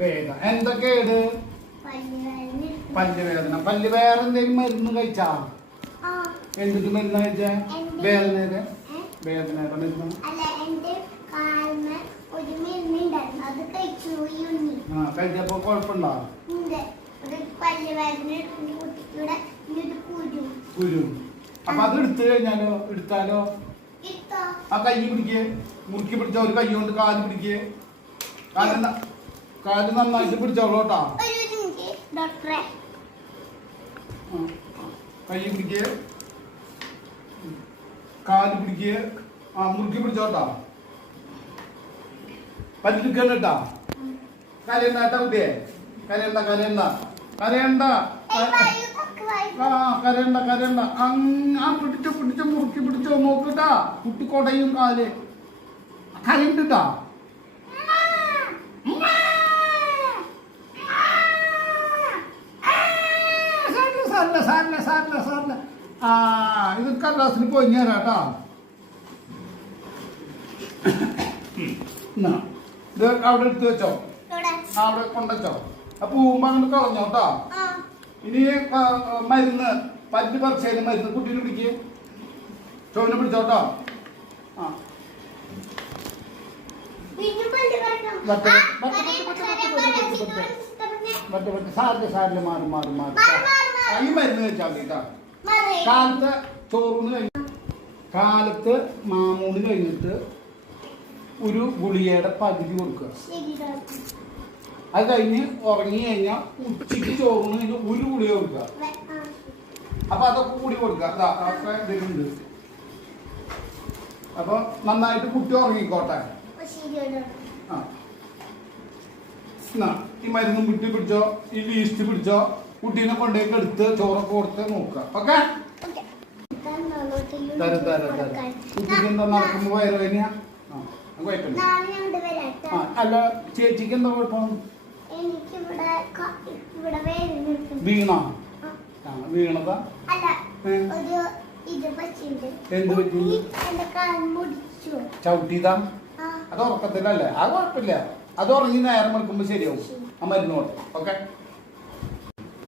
വേദ എന്തൊക്കെയാണ് പല്ലുവേദന. പല്ല് വേറെ എന്തെങ്കിലും മരുന്ന് കഴിച്ചാ? എന്തൊക്കെ മരുന്ന് കഴിച്ചാ? വേദനയുടെ മരുന്ന് കഴിച്ചപ്പോ കുഴപ്പമുണ്ടോ? കുരു. അപ്പൊ അത് എടുത്തു കഴിഞ്ഞാലോ? എടുത്താലോ? ആ കൈ പിടിക്കേ, മുറുക്കി പിടിച്ച ഒരു കൈ കൊണ്ട് കാല് പിടിക്കേ. കാല് നന്നായിട്ട് പിടിച്ചോളൂട്ടാ. കൈ പിടിക്കേ, കാല് പിടിക്കേ. ആ മുറുക്കി പിടിച്ചോട്ടാ. പല്ലിക്കണ്ടാ. കരയണ്ടാ കുട്ടിയെ, കരയണ്ട കരയണ്ട കരയണ്ട. ആ കരയണ്ട കരയണ്ട. ആ പിടിച്ചോ പിടിച്ചോ, മുറുക്കി പിടിച്ചോ. നോക്കട്ടാ കുട്ടി കൊടയും കാല് കരണ്ടിട്ടാ. ആ ഇത് കടലാസിന് പൊഞ്ഞേരാട്ടാ. ഇത് അവിടെ എടുത്ത് വെച്ചോ, അവിടെ കൊണ്ടുവച്ചോ. അപ്പൊ പൂമ്പോ അങ്ങോട്ട് കളഞ്ഞോട്ടാ. ഇനി മരുന്ന് പല്ല് പറിച്ചതിന് മരുന്ന് കുട്ടീനെ പിടിക്കേ, ചോവിനെ പിടിച്ചോട്ടോ. ആ സാരില്ല മാറി മാറി മാറി. ഈ മരുന്ന് കഴിച്ചാൽ മതിട്ടാ. കാലത്ത് ചോറൂണ് കഴിഞ്ഞു, കാലത്ത് മാമൂണ് കഴിഞ്ഞിട്ട് ഒരു ഗുളികയുടെ പകുതി കൊടുക്കുക. അത് കഴിഞ്ഞ് ഉറങ്ങി കഴിഞ്ഞാൽ ഉച്ചയ്ക്ക് ചോറൂണ് കഴിഞ്ഞ് ഒരു ഗുളിക കൊടുക്കുക. അപ്പൊ അതൊക്കെ കൂടി കൊടുക്കുക. അതാ അതൊക്കെ ഇതിലുണ്ട്. അപ്പൊ നന്നായിട്ട് കുട്ടി ഉറങ്ങിക്കോട്ടെ. ആ ഈ മരുന്നും കുട്ടി പിടിച്ചോ, ഈ ലീസ്റ്റ് പിടിച്ചോ. കുട്ടീനെ കൊണ്ടേക്ക് എടുത്ത് ചോറൊക്കെ കൊടുത്ത് നോക്കുക. ഓക്കെ തരം തരം തരം. കുട്ടിക്ക് എന്താ നടക്കുമ്പോ വയറുവേദനയാ? കുഴപ്പമില്ല. അല്ല ചേച്ചിക്ക് എന്താ കുഴപ്പം? വീണോ? വീണതാ? എന്ത് പറ്റി? ചവിട്ടിയതാ? അത് ഉറക്കത്തിലല്ലേ? അത് കുഴപ്പമില്ല. അത് ഉറങ്ങി നേരം എടുക്കുമ്പോ ശരിയാവും. ആ മരുന്ന് കൊടുക്കും. ഓക്കെ.